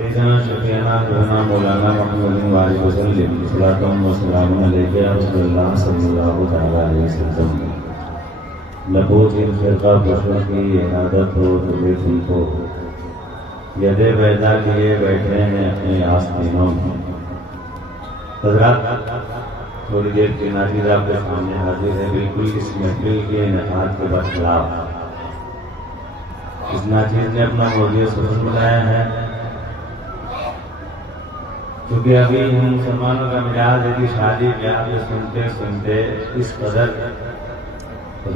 سیدنا شفیعنا جونا مولانا محمد وآلہ وسلم صلاۃ و سلام علیک یا رسول اللہ صلی اللہ تعالی علیہ وسلم۔ لبوچ فرقہ بشر کی عادت ہو تمہیں تم کو، یدے بیدا لیے بیٹھے ہیں اپنے آستینوں میں۔ حضرات تھوڑی دیر کی ناچیز آپ کے سامنے حاضر ہے، بالکل اس محفل کے انعقاد کے برخلاف۔ اس ناچیز نے اپنا موضوع سفر بنایا ہے، کیونکہ ابھی ہم مسلمانوں کا مزاج ہے کہ شادی بیاہ میں سنتے سنتے اس قدر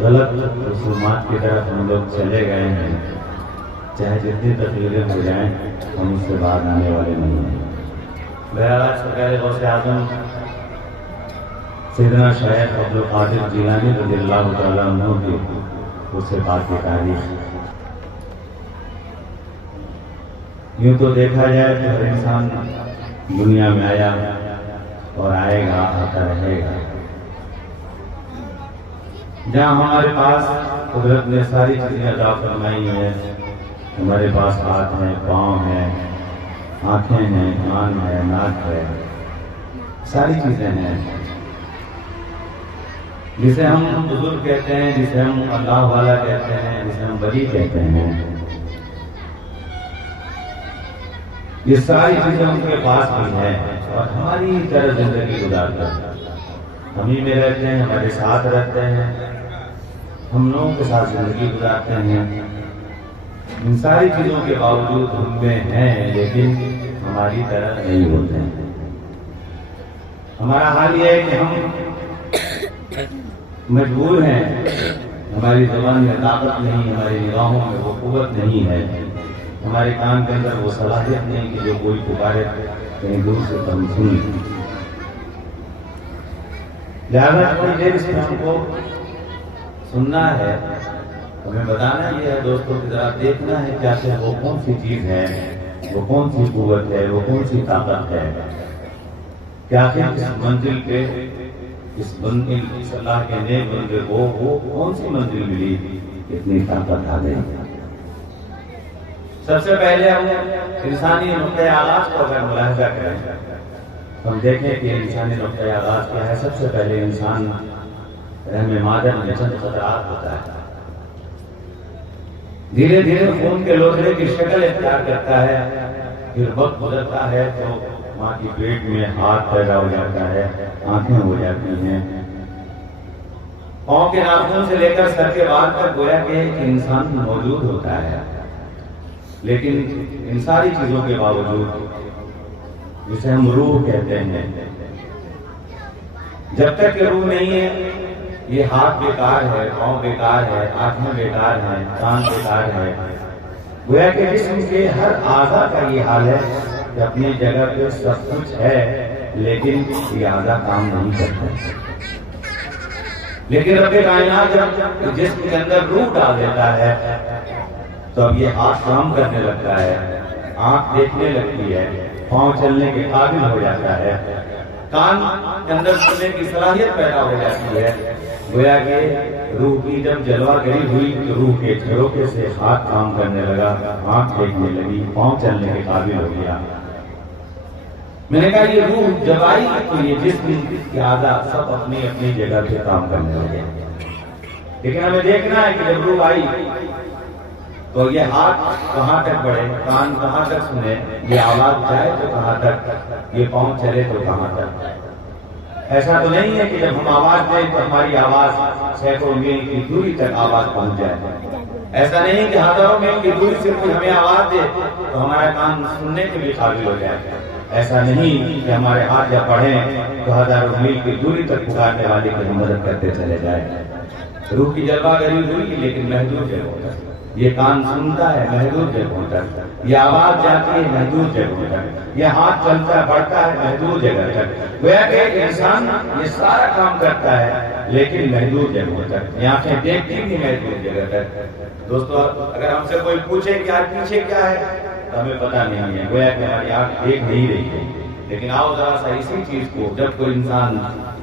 غلط رسومات کی طرف ہم لوگ چلے گئے ہیں، چاہے جتنی تقریریں ہو جائیں ہم اس سے باہر آنے والے نہیں ہیں۔ بہرحال سرکار غوث اعظم سیدنا شیخ عبدالقادر جیلانی رضی اللہ تعالیٰ عنہ کی اس سے بات کی تاریخ۔ یوں تو دیکھا جائے کہ ہر انسان دنیا میں آیا اور آئے گا، آتا رہے گا۔ جہاں ہمارے پاس قدرت نے ساری چیزیں عطا فرمائی ہیں، ہمارے پاس ہاتھ ہیں، پاؤں ہیں، آنکھیں ہیں، کان ہے، ناک ہے، ساری چیزیں ہیں، جسے ہم بزرگ کہتے ہیں، جسے ہم اللہ والا کہتے ہیں، جسے ہم ولی کہتے ہیں، یہ ساری چیزیں ان کے پاس بھی ہیں اور ہماری طرح زندگی گزارتے ہیں، ہم ہی میں رہتے ہیں، ہمارے ساتھ رہتے ہیں، ہم لوگوں کے ساتھ زندگی گزارتے ہیں۔ ان ساری چیزوں کے باوجود ہم میں ہیں لیکن ہماری طرح نہیں ہوتے ہیں۔ ہمارا حال یہ ہے کہ ہم مجبور ہیں، ہماری زبان میں طاقت نہیں، ہماری نگاہوں میں وہ قوت نہیں ہے، ہمارے کان کے اندر وہ صلاحیت نہیں کہ جو کوئی پکارے کہیں دور سے ہم سن لیں۔ لہٰذا کوئی دیر اس میں ہم کو سننا ہے، ہمیں بتانا یہ ہے دوستوں کی ذرا دیکھنا ہے کیا کہ وہ کون سی چیز ہے، وہ کون سی قوت ہے، وہ کون سی طاقت ہے، کیا کہ اس منزل پہ اس اللہ کے نیک بندے کو وہ کون سی منزل ملی، اتنی طاقت آ گئی۔ سب سے پہلے ہم انسانی نقطۂ آغاز کو اگر ملاحظہ کریں، ہم دیکھیں کہ انسانی نقطۂ آغاز کیا ہے۔ سب سے پہلے انسان رحم مادر میں چند خطرات ہوتا ہے، دھیرے دھیرے خون کے لوتھڑے کی شکل اختیار کرتا ہے، پھر وقت گزرتا ہے تو ماں کی پیٹ میں ہاتھ پیدا ہو جاتا ہے، آنکھیں ہو جاتی ہیں، پاؤں کے ناخن سے لے کر سر کے بال تک گویا کہ ایک انسان موجود ہوتا ہے۔ لیکن ان ساری چیزوں کے باوجود جسے ہم روح کہتے ہیں، جب تک کہ روح نہیں ہے یہ ہاتھ بیکار ہے، پاؤں بیکار ہے، آنکھیں بیکار ہیں، کان بیکار ہے۔ گویا کہ جسم کے ہر اعضاء کا یہ حال ہے کہ اپنی جگہ پہ سب کچھ ہے لیکن یہ اعضاء کام نہیں کرتے۔ لیکن رب کائنات جب جسم کے اندر روح ڈال دیتا ہے تو اب یہ ہاتھ کام کرنے لگتا ہے، آنکھ دیکھنے لگتی ہے، پاؤں چلنے کے قابل ہو جاتا ہے، کان کے اندر سننے کی صلاحیت پیدا ہو جاتی ہے۔ گویا کہ روح کی جب جلوہ گری ہوئی تو روح کے جھروکے سے ہاتھ کام کرنے لگا، آنکھ دیکھنے لگی، پاؤں چلنے کے قابل ہو گیا۔ میں نے کہا یہ روح جب آئی تو یہ جسم کے اعضاء سب اپنی اپنی جگہ پہ کام کرنے لگے، لیکن ہمیں دیکھنا ہے کہ جب روح آئی تو یہ ہاتھ کہاں تک بڑھے، کان کہاں تک سنے، یہ آواز جائے تو کہاں تک، یہ پاؤں چلے تو کہاں تک۔ ایسا تو نہیں ہے کہ جب ہم آواز دیں تو ہماری آواز سینکڑوں میل کی دوری تک آواز پہنچ جائے۔ ایسا نہیں کہ ہزاروں میل کی دوری سے کوئی ہمیں آواز دے تو ہمارا کان سننے کے لیے قابل ہو جائے۔ ایسا نہیں کہ ہمارے ہاتھ جب بڑھیں تو ہزاروں میل کی دوری تک پکارنے والے کی مدد کرتے چلے جائیں۔ روح کی جلوہ گری ہوئی لیکن محدود جگہوں تک، یہ کان سنتا ہے محدود جگہوں تک، یہ آواز جاتی ہے محدود جگہوں تک، یہ ہاتھ چلتا ہے بڑھتا ہے محدود جگہ تک۔ گویا کہ انسان یہ سارا کام کرتا ہے لیکن محدود جگہوں تک، یہ آنکھیں دیکھتی بھی محدود جگہ تک۔ دوستو اگر ہم سے کوئی پوچھے کہ آج پیچھے کیا ہے تو ہمیں پتہ نہیں ہے، گویا کہ ہماری آنکھ دیکھ نہیں رہی ہے۔ لیکن آؤ ذرا سا اسی چیز کو جب کوئی انسان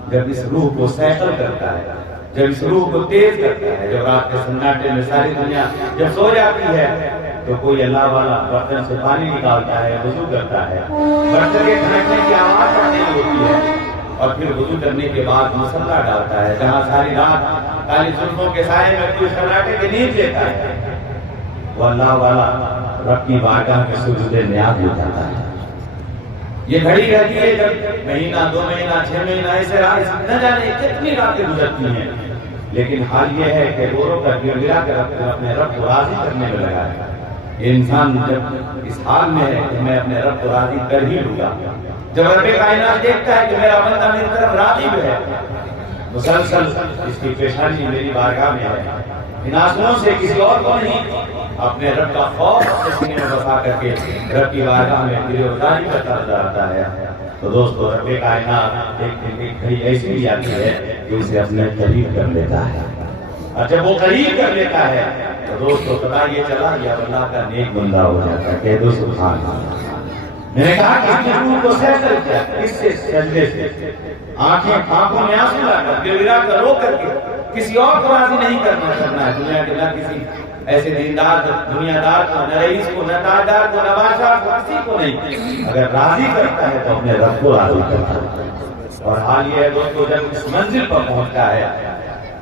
جب اس روح کو سیکل کرتا ہے، جب اس روح کو تیز کرتا ہے، جب رات کے سناٹے میں ساری دنیا جب سو جاتی ہے تو کوئی اللہ والا برتن سے پانی نکالتا ہے، وضو کرتا ہے، برتن کے کھڑکنے کی آواز آتی ہوتی ہے، اور پھر وضو کرنے کے بعد مصلی ڈالتا ہے، جہاں ساری رات کالی زلفوں کے سائے میں کوئی سناٹے کی نیند لیتا ہے، وہ اللہ والا رب کی بارگاہ میں سجود نیاز ہو جاتا ہے۔ یہ گھڑی رہتی ہے جب مہینہ، 2 مہینہ، 6 مہینہ، ایسے رات نہ جانے کتنی راتیں گزرتی ہیں، لیکن حال یہ ہے کہ رو رو کر گڑگڑا کر اپنے رب کو راضی کرنے میں لگا ہے۔ یہ انسان جب اس حال میں ہے کہ میں اپنے رب کو راضی کر ہی لوں گا، جب رب کائنات دیکھتا ہے کہ میرا بندہ میری طرف راضی بھی ہے، مسلسل اس کی پیشانی میری بارگاہ میں ہے، ان آنسوؤں سے کسی اور کو نہیں، اپنے رب کا خوف اپنے سینے میں بسا کر کے رب کی بارگاہ میں گریزاری کرتا نظر آتا ہے۔ تو دوستو، رب کائنات ایک گھڑی ایسی بھی آتی ہے کہ اسے اپنے قریب کر لیتا ہے، اور جب وہ قریب کر لیتا ہے تو دوستو پتہ یہ چلا یہ اللہ کا نیک بندہ ہو جاتا ہے۔ کہہ دو سبحان اللہ۔ میں نے کہا کہ اس نے روح کو سجدہ کیا، اس سے سجدے سے آنکھوں میں آنسو لا کر گڑگڑا کر رو کر کے کسی اور کو راضی نہیں کرنا ہے دنیا کے، نہ کسی ایسے دیندار دنیا دار کو، نہ رئیس کو، نہ تاجدار کو، نہ بادشاہ کو، کسی کو نہیں، اگر راضی کرتا ہے تو اپنے رب کو راضی کرتا ہے۔ اور حال یہ ہے دوستو، جب اس منزل پر پہنچتا ہے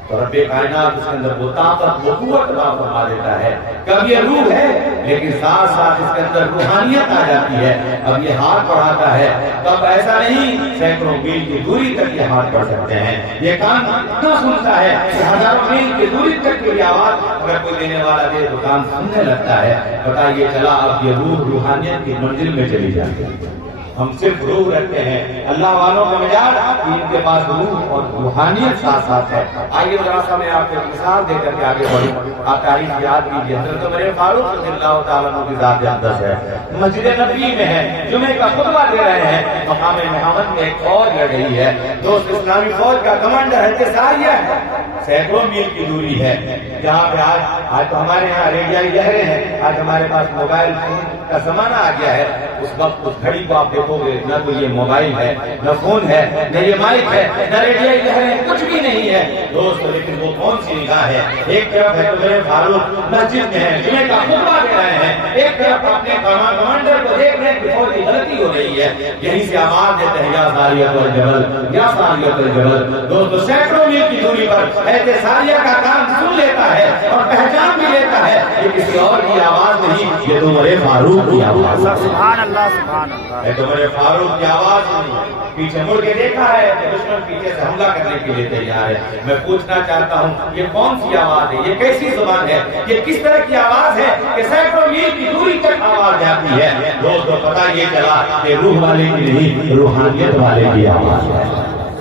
تو رب کائنات اس کے اندر وہ طاقت، وہ قوت عطا فرما دیتا ہے کہ اب یہ روح ہے لیکن ساتھ ساتھ اس کے اندر روحانیت آ جاتی ہے، اب یہ ہاتھ بڑھاتا ہے، تب ایسا نہیں سینکڑوں میل کی دوری تک یہ ہاتھ بڑھ سکتے ہیں، یہ کان اتنا سنتا ہے کہ ہزاروں میل کی دوری تک کی آواز اگر کوئی دینے والا دے تو کان سننے لگتا ہے۔ پتہ یہ چلا اب یہ روح روحانیت کی منزل میں چلی جاتی ہے۔ ہم صرف روح رکھتے ہیں، اللہ والوں کا مزاج ان کے پاس روح اور روحانیت ساتھ ساتھ ہے۔ آئیے ذرا سا میں آپ کو مثال دے کر کے آگے بڑھوں، آپ تاریخ یاد کیجیے، حضرت عمر فاروق رضی اللہ تعالیٰ عنہ کی ذات اقدس ہے، مسجد نبوی میں ہے، جمعے کا خطبہ دے رہے ہیں، مقام محمد میں ایک فوج لڑ رہی ہے، دوست اسلامی فوج کا کمانڈر ہے ساریہ ہے، سینکڑوں میل کی دوری ہے، جہاں پہ آج تو ہمارے یہاں ریڈیائی لہریں ہیں، آج ہمارے پاس موبائل فون کا زمانہ آ گیا ہے، اس وقت اس گھڑی کو آپ دیکھو گے نہ تو یہ موبائل ہے، نہ فون ہے، نہ یہ مائک ہے، نہ ریڈیائی لہریں، کچھ بھی نہیں ہے دوستو، لیکن وہ کون سی نگاہ ہے؟ ایک طرف ہے عمر فاروق مسجد میں ہے، جمعے کا خطبہ دے رہے ہیں، ایک طرف اپنے کمانڈر کو دیکھ رہے ہیں کہ فوج کی غلطی ہو رہی ہے، یہیں سے آواز دیتے ہیں یا ساریۃ الجبل، یا ساریۃ الجبل۔ دوستو سینکڑوں میل کی دوری پر ایسے ساریہ کا کان سن لیتا ہے اور پہچان بھی لیتا ہے یہ کسی اور کی آواز نہیں، یہ تو عمر فاروق کی آواز ہے۔ سبحان اللہ، سبحان اللہ۔ ہے تو عمر فاروق کی آواز نہیں، پیچھے مڑ کے دیکھا ہے کہ دشمن پیچھے سے حملہ کرنے کے لیے تیار ہے۔ میں پوچھنا چاہتا ہوں یہ کون سی آواز ہے، یہ کیسی زبان ہے، یہ کس طرح کی آواز ہے کہ سینکڑوں میل کی دوری تک آواز جاتی ہے؟ دوستو پتہ یہ چلا کہ روح والے کی نہیں، روحانیت والے کی آواز ہے۔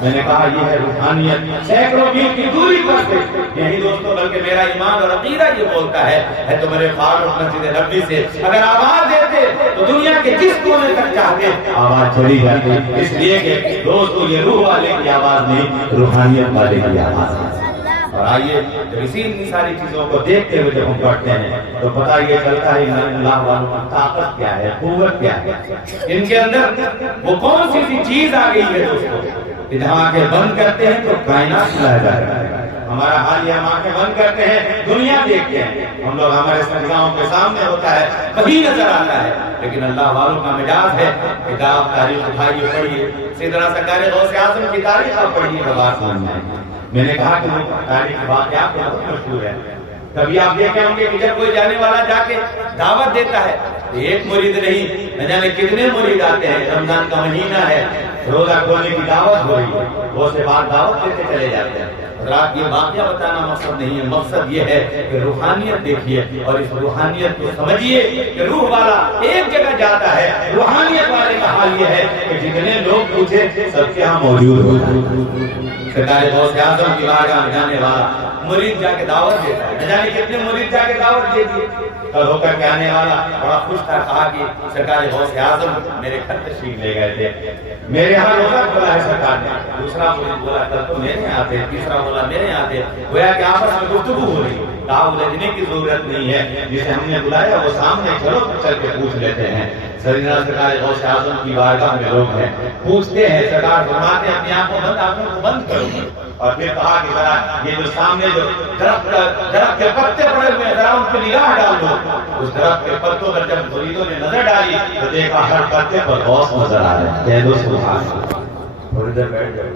میں نے کہا یہ ہے روحانیت، سینکڑوں میل کی دوری پر سے یہی دوستو، بلکہ میرا ایمان اور عقیدہ یہ بولتا ہے تو میرے فاروق مسجد نبوی سے اگر آواز دیتے تو دنیا کے جس کونے تک چاہتے آواز چلی جاتی، اس لیے کہ دوستو یہ روح والے کی آواز نہیں، روحانیت والے کی آواز ہے۔ اور آئیے جب اسی ساری چیزوں کو دیکھتے ہوئے جب ہم پڑھتے ہیں تو پتہ یہ چلتا ہے اللہ والوں کی طاقت کیا ہے، قوت کیا ہے، ان کے اندر وہ کون سی چیز آ گئی ہے دوستو کہ جہاں آنکھیں بند کرتے ہیں تو کائنات کھلا جاتا ہے۔ ہمارا حال یہ، ہم آنکھیں بند کرتے ہیں دنیا دیکھتے ہیں، ہم لوگ ہمارے سرگاہوں کے سامنے ہوتا ہے وہی نظر آتا ہے، لیکن اللہ والوں کا مزاج ہے کتاب تاریخ اٹھائیے پڑھیے، سیدنا سرکار غوث اعظم کی تاریخ آپ پڑھیے تو بات سمجھ میں آئے۔ میں نے کہا کہ وہ تاریخ واقعات بہت مشہور ہے، کبھی آپ دیکھیں ہوں گے کہ جب کوئی جانے والا جا کے دعوت دیتا ہے ایک مرید نہیں نہ جانے کتنے مرید آتے ہیں، رمضان کا مہینہ ہے، روزہ کھولنے کی دعوت ہو رہی ہے، وہ سے بعد دعوت دیتے چلے جاتے ہیں۔ رات یہ واقعہ بتانا مقصد نہیں ہے، مقصد یہ ہے کہ روحانیت دیکھیے اور اس روحانیت کو سمجھیے کہ روح والا ایک جگہ جاتا ہے، روحانیت والے کا حال یہ ہے کہ جتنے لوگ پوچھے سب کے ہاں موجود ہوتا ہے۔ سرکار غوث اعظم کی بارگاہ میں جانے والا مرید جا کے دعوت دیتا ہے، نہ جانے کتنے مرید جا کے دعوت دے دیے، کل ہو کر کے آنے والا بڑا خوش تھا، کہا کہ سرکار غوث اعظم میرے گھر تشریف لے گئے تھے، میرے یہاں روزہ کھولا ہے سرکار نے۔ دوسرا مرید بولا کل تو میرے یہاں آتے، تیسرا بولا اللہ میرے یہاں تھے، گویا کہ آپس میں گفتگو ہو رہی، کہا الجھنے کی ضرورت نہیں ہے، جسے ہم نے بلایا وہ سامنے چلو تو چل کے پوچھ لیتے ہیں۔ سرکار غوث اعظم کی بارگاہ میں لوگ ہیں، پوچھتے ہیں، سرکار فرماتے ہیں اپنی آنکھوں کو بند کرو، اور پھر کہا کہ ذرا یہ جو سامنے جو درخت کے پتے پڑے ہوئے ہیں ذرا ان پہ نگاہ ڈال دو۔ اس درخت کے پتوں پر جب مریدوں نے نظر ڈالی تو دیکھا ہر پتے پر غوث نظر آ رہے ہیں۔ کہہ دو سبحان اللہ۔ اور ادھر بیٹھ گئے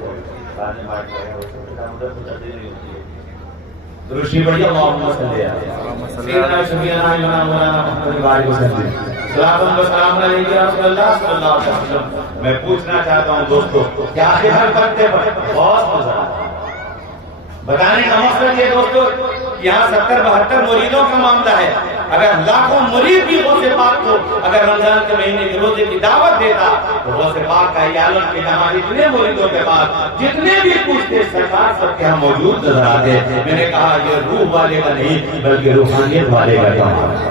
درشی بڑھیا اللہم صلی اللہ سیدنا شفیعنا مولانا محمد وآلہ وسلم سلام و سلام علیکم یا رسول اللہ صلی اللہ علیہ وسلم۔ میں پوچھنا چاہتا ہوں دوستو، کیا ہر پتے پر غوث نظر آ رہا ہے؟ بتانے کا مقصد یہ دوستو، یہاں 70-72 مریدوں کا معاملہ ہے، اگر لاکھوں مرید بھی غوث پاک کو اگر رمضان کے مہینے کے روزے کی دعوت دیتا تو غوث پاک کا یہ عالم کہ جہاں اتنے مریدوں کے بعد جتنے بھی پوچھتے سرکار سب کے ہم موجود نظر آتے۔ میں نے کہا یہ روح والے کا نہیں بلکہ روحانیت والے کا کام ہے۔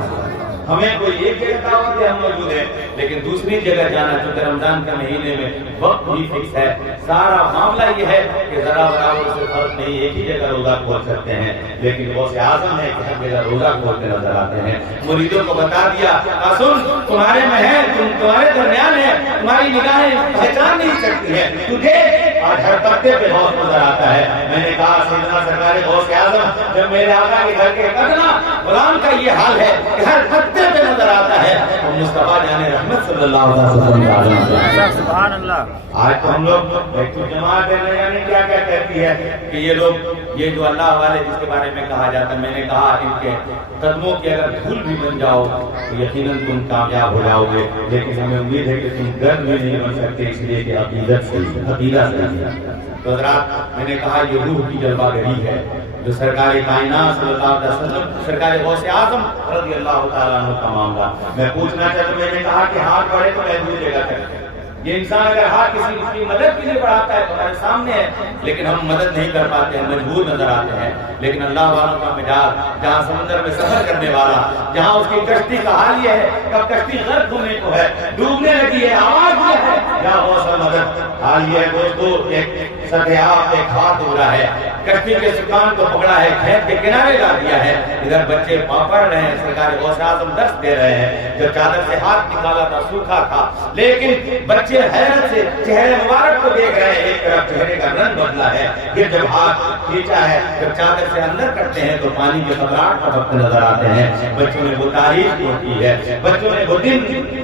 ہمیں کوئی ایک جگہ دعوت ہے ہم موجود ہیں، لیکن دوسری جگہ جانا چونکہ رمضان کے مہینے میں وقت بھی فکس ہے، سارا معاملہ یہ ہے کہ ذرا برابر سے فرق نہیں، ایک ہی جگہ روزہ کھول سکتے ہیں، لیکن غوث اعظم ہے کہ ہر جگہ روزہ کھولتے نظر آتے ہیں۔ مریدوں کو بتا دیا سن تمہارے میں ہے، تمہارے درمیان ہے، تمہاری نگاہیں پہچان نہیں سکتی ہے، تجھے آج ہر پتے پہ غوث نظر آتا ہے۔ میں نے کہا سیدنا سرکار غوث اعظم جب میرے آقا کے گھر کے ادنا غلام کا یہ حال ہے کہ ہر پتے پہ نظر آتا ہے، تو مصطفیٰ جان رحمت صلی اللہ علیہ وسلم سبحان اللہ۔ آج تو ہم لوگ ایک تو جماعت ہے نہ جانے کیا کیا کہتی ہے کہ یہ لوگ یہ جو اللہ والے جس کے بارے میں کہا جاتا ہے، میں نے کہا ان کے قدموں کی اگر دھول بھی بن جاؤ تو یقیناً تم کامیاب ہو جاؤ گے، لیکن ہمیں امید ہے کہ تم گرد بھی نہیں بن سکتے، اس لیے کہ عقیدت صحیح، عقیدہ صحیح ہے۔ تو حضرات میں نے کہا یہ روح کی جلوہ گری ہے جو سرکار کائنات صلی اللہ علیہ وسلم سرکار غوث اعظم رضی اللہ تعالیٰ عنہ کا معاملہ۔ میں پوچھنا چاہتا ہوں، میں نے کہا کہ ہاتھ بڑھے تو محدود جگہ تک، یہ انسان اگر ہاتھ کسی کی مدد کے لیے بڑھاتا ہے تو ہمارے سامنے ہے، لیکن ہم مدد نہیں کر پاتے ہیں، مجبور نظر آتے ہیں۔ لیکن اللہ والوں کا مزاج جہاں سمندر میں سفر کرنے والا، جہاں اس کی کشتی کا حال یہ ہے کب کشتی غرق ہونے کو ہے، ڈوبنے لگی ہے، آواز یہ ہے یا غوث مدد، حال یہ ہے دوستو ایک سطح ایک ہاتھ ہو رہا ہے، کشتی کے سکان کو پکڑا ہے، کھیت کے کنارے لا دیا ہے، ادھر بچے پڑھ رہے ہیں، سرکار غوث اعظم درس دے رہے ہیں، جو چادر سے ہاتھ نکالا تھا سوکھا تھا، لیکن بچے حیرت سے چہرے مبارک کو دیکھ رہے ہیں، ایک طرف چہرے کا رنگ بدلا ہے، یہ جب ہاتھ کھینچا ہے جب چادر سے اندر کرتے ہیں تو پانی کے قطرات ٹپکتے نظر آتے ہیں۔ بچوں نے وہ تاریخ کی ہے، بچوں نے وہ دن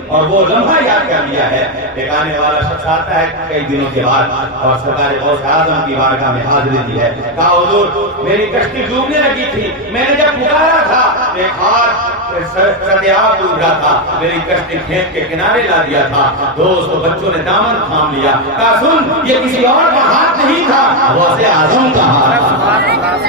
اور وہ لمحہ یاد کر لیا ہے۔ ایک آنے والا شخص آتا ہے کئی دنوں کے بعد اور سرکار غوث اعظم کی بارگاہ میں حاضری دی ہے، کہا حضور میری کشتی ڈوبنے لگی تھی، میں نے جب پکارا تھا ایک ہاتھ سطح ڈوب رہا تھا، میری کشتی کھیت کے کنارے لا دیا تھا، دوست بچوں نے دامن تھام لیا، کہا سن یہ کسی اور کا ہاتھ نہیں تھا، غوث اعظم کا ہاتھ۔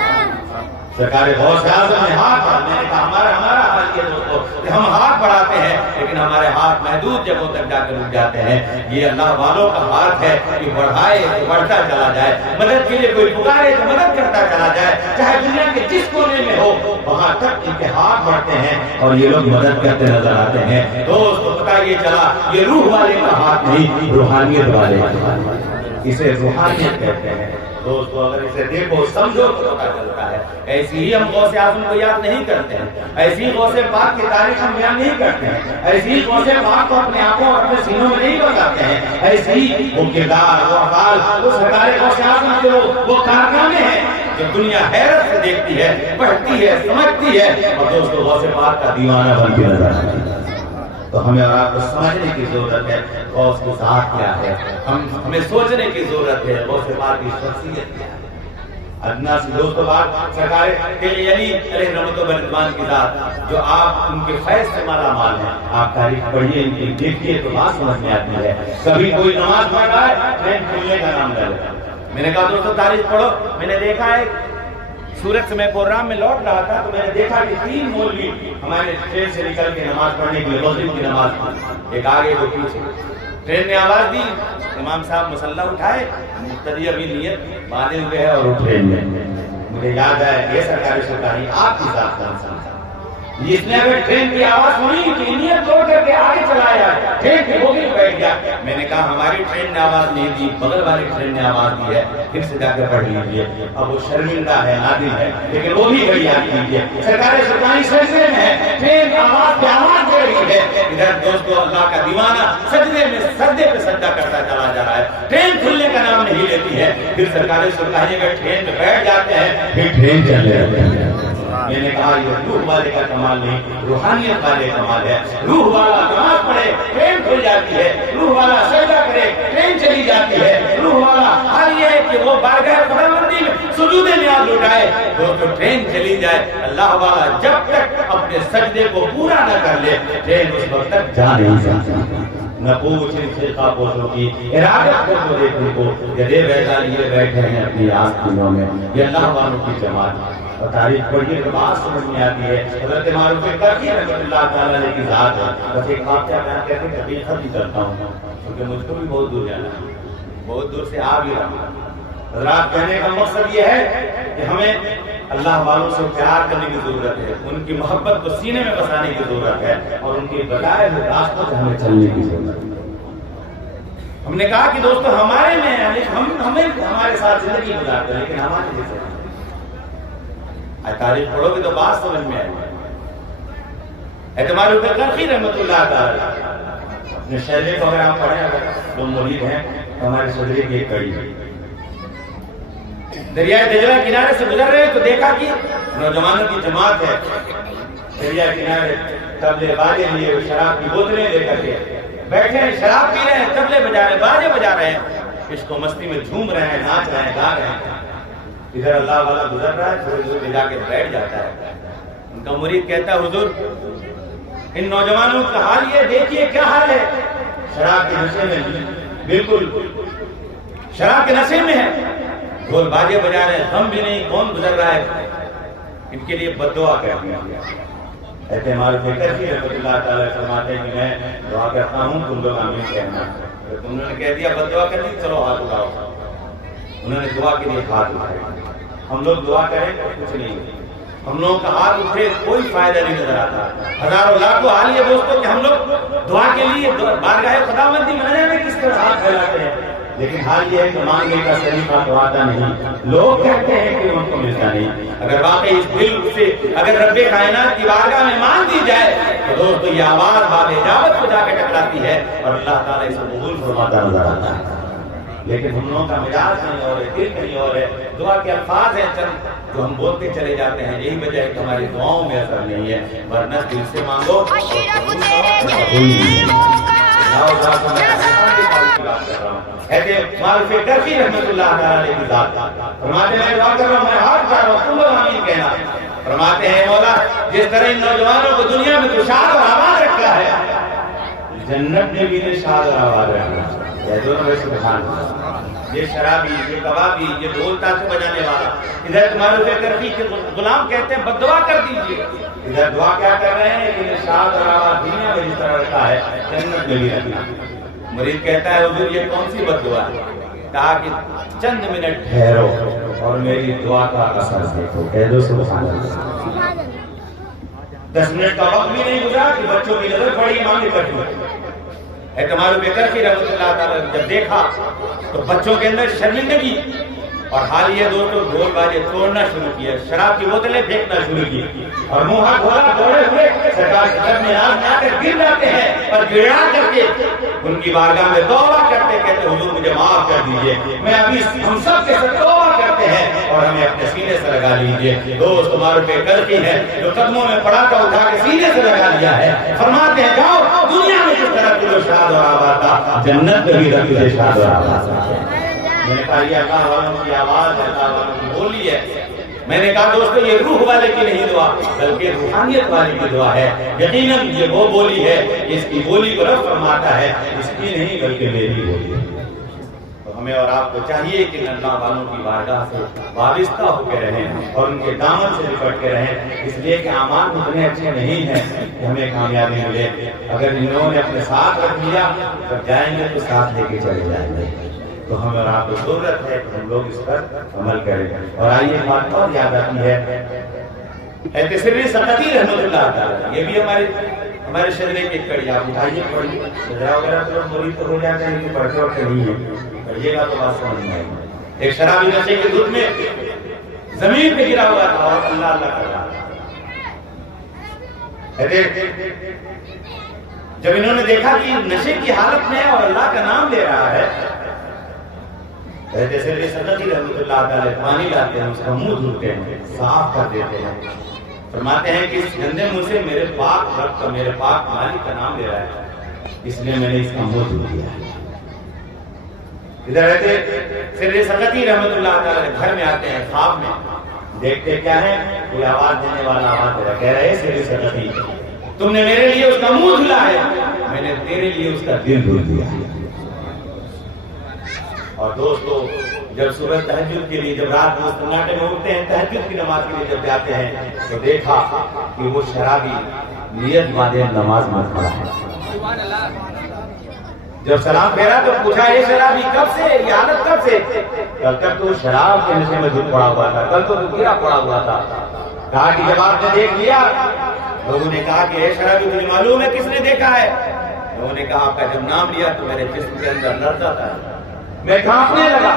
سرکار غوث اعظم نے ہاتھ بڑھا، میں نے کہا ہمارا حال یہ دوستو کہ ہم ہاتھ بڑھاتے ہیں لیکن ہمارے ہاتھ محدود جگہوں تک جا کر رک جاتے ہیں۔ یہ اللہ والوں کا ہاتھ ہے کہ بڑھائے تو بڑھتا چلا جائے، مدد کے لیے کوئی پکارے تو مدد کرتا چلا جائے، چاہے دنیا کے جس کونے میں ہو وہاں تک ان کے ہاتھ بڑھتے ہیں اور یہ لوگ مدد کرتے نظر آتے ہیں۔ دوستو پتہ یہ چلا یہ روح والے کا ہاتھ نہیں، روحانیت والے کا ہاتھ، اسے روحانیت کہتے ہیں۔ دوستو اگر اسے دیکھو سمجھو تو پتہ چلتا ہے، ایسی ہی ہم غوث اعظم کو یاد نہیں کرتے ہیں، ایسی ہی غوث پاک کی تاریخ ہم بیان نہیں کرتے ہیں، ایسی ہی غوث پاک کو اپنے آنکھوں اور اپنے سینوں میں نہیں بتاتے ہیں، ایسی ہی وہ کردار وہ افعال وہ سرکار غوث اعظم کے وہ کارنامے ہیں جو دنیا حیرت سے دیکھتی ہے، پڑھتی ہے، سمجھتی ہے، اور دوستو غوث پاک کا دیوانہ بن کے نظر آتا ہے۔ تو ہمیں اور آپ کو سمجھنے کی ضرورت ہے غوث کی ذات کیا ہے، ہمیں سوچنے کی ضرورت ہے غوث پاک کی شخصیت کیا ہے۔ ادنا سے دوستو بات سرکار علی علیہ رحمت و رضوان کی ذات جو آپ ان کے فیض سے مالا مال ہیں، آپ تاریخ پڑھیے ان کی دیکھیے تو بات سمجھ میں آتی ہے۔ کبھی کوئی نماز پڑھ رہا ہے ٹرین کھلنے کا نام لے لیتا ہے۔ میں نے کہا دوستو تاریخ پڑھو، میں نے دیکھا ہے سورت سے میں پروگرام میں لوٹ رہا تھا تو میں نے دیکھا کہ 3 مولوی ہمارے ٹرین سے نکل کے نماز پڑھنے کے لیے مغرب کی نماز پڑھی، ایک آگے دو پیچھے۔ ٹرین نے آواز دی، امام صاحب مصلی اٹھائے، مقتدی ابھی نیت باندھے ہوئے ہے اور وہ ٹرین میں۔ مجھے یاد ہے یہ سرکاری سلطانی آپ کی ذات کا انسان تھا، جس نے اگر ٹرین کی آواز سنی کہ نیت توڑ کر کے آگے چلایا ٹرین کے بوگی میں بیٹھ کیا؟ میں نے کہا ہماری ٹرین نے آواز نہیں دی، بغل والی ٹرین نے آواز دی ہے، پھر سے جا کے پڑھ لیجیے۔ اب وہ شرمندہ ہے، نادم ہے، لیکن وہ بھی گھڑی یاد کیجیے۔ سرکار سلطانی سجدے میں ہے، ٹرین آواز پہ آواز دے رہی ہے، ادھر دوستو اللہ کا دیوانہ سجدے میں سجدے پہ سجدہ کرتا چلا جا رہا ہے، ٹرین کھلنے کا نام نہیں لیتی ہے۔ پھر سرکار سلطانی اگر ٹرین میں بیٹھ جاتے ہیں پھر ٹرین چلنے لگتے ہیں۔ میں نے کہا یہ روح والے کا کمال نہیں، روحانیت والے کمال ہے۔ روح والا نماز پڑھے ٹرین کھل جاتی ہے، روح والا سجدہ کرے ٹرین چلی جاتی ہے، روح والا حال یہ ہے کہ وہ بارگاہ خداوندی میں سجود نیاز لٹائے تو ٹرین چلی جائے۔ اللہ والا جب تک اپنے سجدے کو پورا نہ کر لے ٹرین اس وقت تک جا نہیں سکتا۔ نہ پوچھ ان فرقہ پوچھوں کی ارادت کو تو دیکھو کو گدے بیٹھا لیے بیٹھے ہیں اپنی آستینوں میں، یہ اللہ والوں کی جماعت۔ اور تاریخ پڑھیے تو بات سمجھ میں آتی ہے۔ حضرت معروف کرخی رحمۃ اللہ تعالیٰ علیہ کی ذات ہے۔ بس ایک واقعہ بیان کر کے کبھی ختم کرتا ہوں کیونکہ مجھ کو بھی بہت دور جانا ہے، بہت دور سے آ بھی رہا ہوں۔ حضرات کہنے کا مقصد یہ ہے کہ ہمیں اللہ والوں سے پیار کرنے کی ضرورت ہے، ان کی محبت کو سینے میں بسانے کی ضرورت ہے اور ان کے بتائے ہوئے راستوں سے ہمیں چلنے کی ضرورت ہے۔ ہم نے کہا کہ دوستو ہمارے میں ہمیں ہمارے ساتھ زندگی گزارتے ہیں لیکن ہمارے جیسے تاریخ پڑھو گے تو بات سمجھ میں آئے گی۔ اعتماد کرخی رحمۃ اللہ تعالیٰ اپنے شہرے کو اگر آپ پڑھیں اگر جو مرید ہیں تو ہمارے شہرے کی ایک کڑی دریائے دجلہ کنارے سے گزر رہے تو دیکھا کہ نوجوانوں کی جماعت ہے، دریائے کنارے طبلے باجے لیے شراب کی بوتلیں لے کر کے بیٹھے ہیں، شراب پی رہے ہیں، طبلے بجا رہے ہیں، باجے بجا رہے ہیں، عشق و مستی میں جھوم رہے ہیں، ناچ رہے ہیں، گا رہے ہیں۔ ادھر اللہ والا گزر رہا ہے، تھوڑی دور میں جا کے بیٹھ جاتا ہے۔ ان کا مرید کہتا ہے حضور ان نوجوانوں کا حال یہ دیکھیے کیا حال ہے، شراب کے نشے میں، بالکل شراب کے نشے میں ہے، ڈھول باجے بجا رہے ہیں، ہم بھی نہیں، کون گزر رہا ہے، ان کے لیے بد دعا کرتے ہیں۔ اعتماد کرخی رحمۃ اللہ تعالیٰ فرماتے ہیں کہ میں دعا کرتا ہوں تم لوگ آمین کہنا۔ تم نے کہہ دیا بد دعا کر دی، چلو ہاتھ اٹھاؤ۔ انہوں نے دعا کے لیے ہاتھ اٹھائے۔ ہم لوگ دعا کریں تو کچھ نہیں، ہم لوگوں کا ہاتھ اٹھے کوئی فائدہ نہیں نظر آتا۔ ہزاروں لاکھوں حال یہ دوستوں کہ ہم لوگ دعا کے لیے بارگاہ خداوندی میں نہ جانے کس طرح ہاتھ پھیلاتے ہیں، لیکن حال یہ ہے کہ مانگنے کا طریقہ تو آتا نہیں، لوگ کہتے ہیں کہ ان کو ملتا نہیں۔ اگر واقعی اس دل سے اگر رب کائنات کی بارگاہ میں مانگ دی جائے تو دوستو یہ آواز باب اجابت کو جا کے ٹکراتی ہے اور اللہ تعالیٰ اسے قبول فرماتا نظر آتا ہے۔ لیکن ہم لوگوں کا مزاج نہیں اور ہے، دل نہیں اور ہے، دعا کے الفاظ ہیں چند جو ہم بولتے چلے جاتے ہیں، یہی وجہ ہے کہ ہماری دعاؤں میں اثر نہیں ہے، ورنہ دل سے مانگو۔ معروف کرخی رحمۃ اللہ تعالیٰ کی ذات فرماتے ہیں میں دعا کر رہا ہوں، میں ہاتھ کر رہا ہوں، تم لوگ آمین کہنا۔ فرماتے ہیں مولا جس طرح ان نوجوانوں کو دنیا میں تو شاد اور آباد رکھا ہے، جنت میں بھی انہیں شاد اور آباد رکھنا ہے۔ دونوں میں سبحان اللہ، یہ شرابی، یہ کبابی، یہ ڈھول تاشے بجانے والا، ادھر معروف کرخی کے غلام کہتے ہیں بد دعا کر دیجیے، ادھر دعا کیا کر رہے ہیں کہ شاد اور آباد دنیا میں جس طرح رکھا ہے جنت میں بھی رکھنا۔ مرید کہتا ہے حضور یہ کون سی بد دعا ہے؟ کہا کہ چند منٹ ٹھہرو اور میری دعا کا اثر دیکھو، کہہ دو سبحان اللہ۔ 10 منٹ کا وقت بھی نہیں گزرا کہ بچوں کی نظر پڑی امام نے کر اعتماد کرخی رحمۃ اللہ تعالیٰ جب دیکھا تو بچوں کے اندر شرمندگی اور حال یہ دوستوں ڈھول باجے توڑنا شروع کیا، شراب کی بوتلیں پھینکنا شروع کی اور منہ ہاتھ دھونا دوڑے ہوئے سرکار کے گھر میں آ کر گر جاتے ہیں اور گڑا کر کے ان کی بارگاہ میں توبہ کرتے کہتے حضور مجھے معاف کر دیجئے، میں ابھی ہم سب کے ساتھ توبہ کرتے ہیں اور ہمیں اپنے سینے سے لگا لیجئے۔ دوست معروف کرخی ہے جو قدموں میں پڑا تھا اٹھا کے سینے سے لگا لیا ہے، فرماتے ہیں جاؤ دنیا میں جس طرح تم شاد اور آباد تھا جنت میں بھی رکھے شاد اور آباد تھا۔ میں نے کہا یہ اللہ والوں کی آواز ہے، اللہ والوں کی بولی ہے۔ میں نے کہا دوستو یہ روح والے کی نہیں دعا بلکہ روحانیت والے کی دعا ہے۔ یقیناً یہ وہ بولی ہے اس کی بولی کو رب فرماتا ہے، اس کی نہیں بلکہ میری بولی ہے۔ تو ہمیں اور آپ کو چاہیے کہ اللہ والوں کی بارگاہ سے وابستہ ہو کے رہیں اور ان کے دامن سے لپٹ کے رہیں، اس لیے کہ اعمال اتنے اچھے نہیں ہیں کہ ہمیں کامیابی ملے۔ اگر ان لوگوں نے اپنے ساتھ رکھ لیا جب جائیں گے تو ساتھ لے کے چلے جائیں گے۔ تو ہمیں اور آپ کو ضرورت ہے کہ ہم لوگ اس پر عمل کریں۔ اور آئیے بات اور یاد آتی ہے سری سقطی رحمۃ اللہ تعالیٰ، یہ بھی ہمارے ہمارے شجرے کی ایک کڑی آپ اٹھائیے پڑھیے، شجرا وغیرہ تو مرید تو ہو جاتے ہیں کہ پڑھتے وقت نہیں ہے، پڑھیے گا تو بات سمجھ میں آئے گی۔ ایک شرابی نشے کے دھت میں زمین پہ گرا ہوا تھا اور اللہ اللہ کر رہا تھا۔ جب انہوں نے دیکھا کہ نشے کی حالت میں اور اللہ کا نام لے رہا ہے، جیسے سدتی رحمۃ اللہ تعالی پانی لاتے ہیں، اس کا منہ دھوتے ہیں، صاف کر دیتے ہیں، فرماتے ہیں کہ اس گندے منہ سے میرے پاک رب کا، میرے پاک مالک کا نام لے رہا ہے، اس لیے میں نے اس کا منہ دھو دیا۔ ادھر رہتے پھر سدتی رحمۃ اللہ تعالی گھر میں آتے ہیں، خواب میں دیکھتے کیا ہے، کوئی آواز دینے والا آواز دے رہا، کہہ رہے سیدھی سدتی تم نے میرے لیے اس کا منہ دھلا ہے، میں نے تیرے لیے اس کا دل دھل دیا۔ اور دوستو جب صبح تہجد کے لیے، جب رات میں سناٹے میں اٹھتے ہیں تہجد کی نماز کے لیے جب جاتے ہیں تو دیکھا کہ وہ شرابی نیت باندھے نماز میں کھڑا ہے۔ جب سلام پھیرا تو پوچھا یہ شرابی کب سے، یہ حالت کب سے؟ کل تک تو شراب کے نشے میں دھت پڑا ہوا تھا، کل تو گرا پڑا ہوا تھا۔ کہا کہ جب آپ نے دیکھ لیا، لوگوں نے کہا کہ اے شرابی تجھے معلوم ہے کس نے دیکھا ہے؟ لوگوں نے کہا آپ کا جب نام لیا تو میرے جسم کے اندر لرزا تھا، میں کانپنے لگا،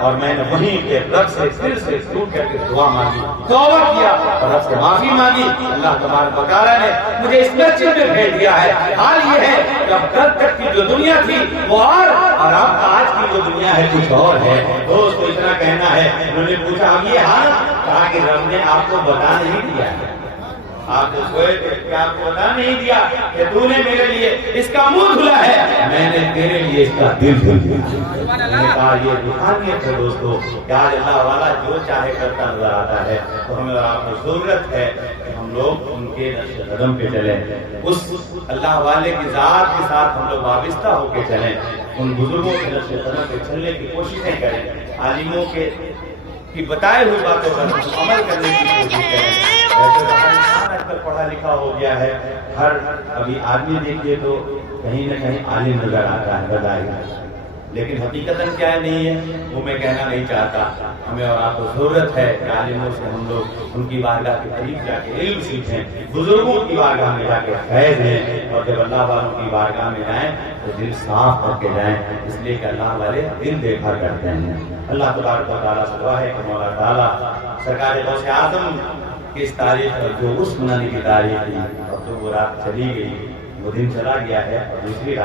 اور میں نے وہیں پہ رب سے دل سے ٹوٹ کر کے دعا مانگی، توبہ کیا اور رب سے معافی مانگی۔ اللہ تبارک و تعالیٰ نے مجھے اس مسجد میں بھیج دیا ہے۔ حال یہ ہے کہ اب کل تک کی جو دنیا تھی وہ اور اب آج کی جو دنیا ہے کچھ اور ہے۔ دوستو اتنا کہنا ہے، انہوں نے پوچھا اب یہ حال، کہا کہ رب نے آپ کو بتا نہیں دیا ہے، آپ کو سوئے تھے کہ آپ کو بتا نہیں دیا کہ تو نے میرے لیے اس کا منہ دھلا ہے، میں نے تیرے لیے اس کا دل دھل دیا۔ میں نے کہا یہ روحانیت ہے دوستو کہ آج اللہ والا جو چاہے کرتا نظر آتا ہے، تو ہمیں اور آپ کو ضرورت ہے کہ ہم لوگ ان کے نقش قدم پہ چلیں، اس اللہ والے کی ذات کے ساتھ ہم لوگ وابستہ ہو کے چلیں، ان بزرگوں کے نقش قدم پہ چلنے کی کوششیں کریں، عالموں کی بتائے ہوئی باتوں پر عمل کرنے کی کوشش کریں۔ ویسے تو ہر انسان آج کل پڑھا لکھا ہو گیا ہے، ہر ابھی آدمی دیکھیے تو کہیں نہ کہیں عالم نظر آتا ہے بظاہر، لیکن حقیقتاً کیا نہیں ہے وہ میں کہنا نہیں چاہتا۔ ہمیں اور آپ کو ضرورت ہے کہ عالموں سے ہم لوگ ان کی بارگاہ کے قریب جا کے علم سیکھیں، بزرگوں کی بارگاہ میں جا کے فیض لیں، اور جب اللہ والوں کی بارگاہ میں جائیں تو دل صاف کر کے جائیں، اس لیے کہ اللہ والے دل دیکھا کرتے ہیں۔ اللہ تبارک و تعالیٰ سے دعا ہے کہ مولا تعالیٰ سرکار غوث اعظم کی اس تاریخ اور جو اس منانے کی تاریخ تھی اور جو وہ رات چلی گئی، وہ دن چلا گیا ہے اور دوسری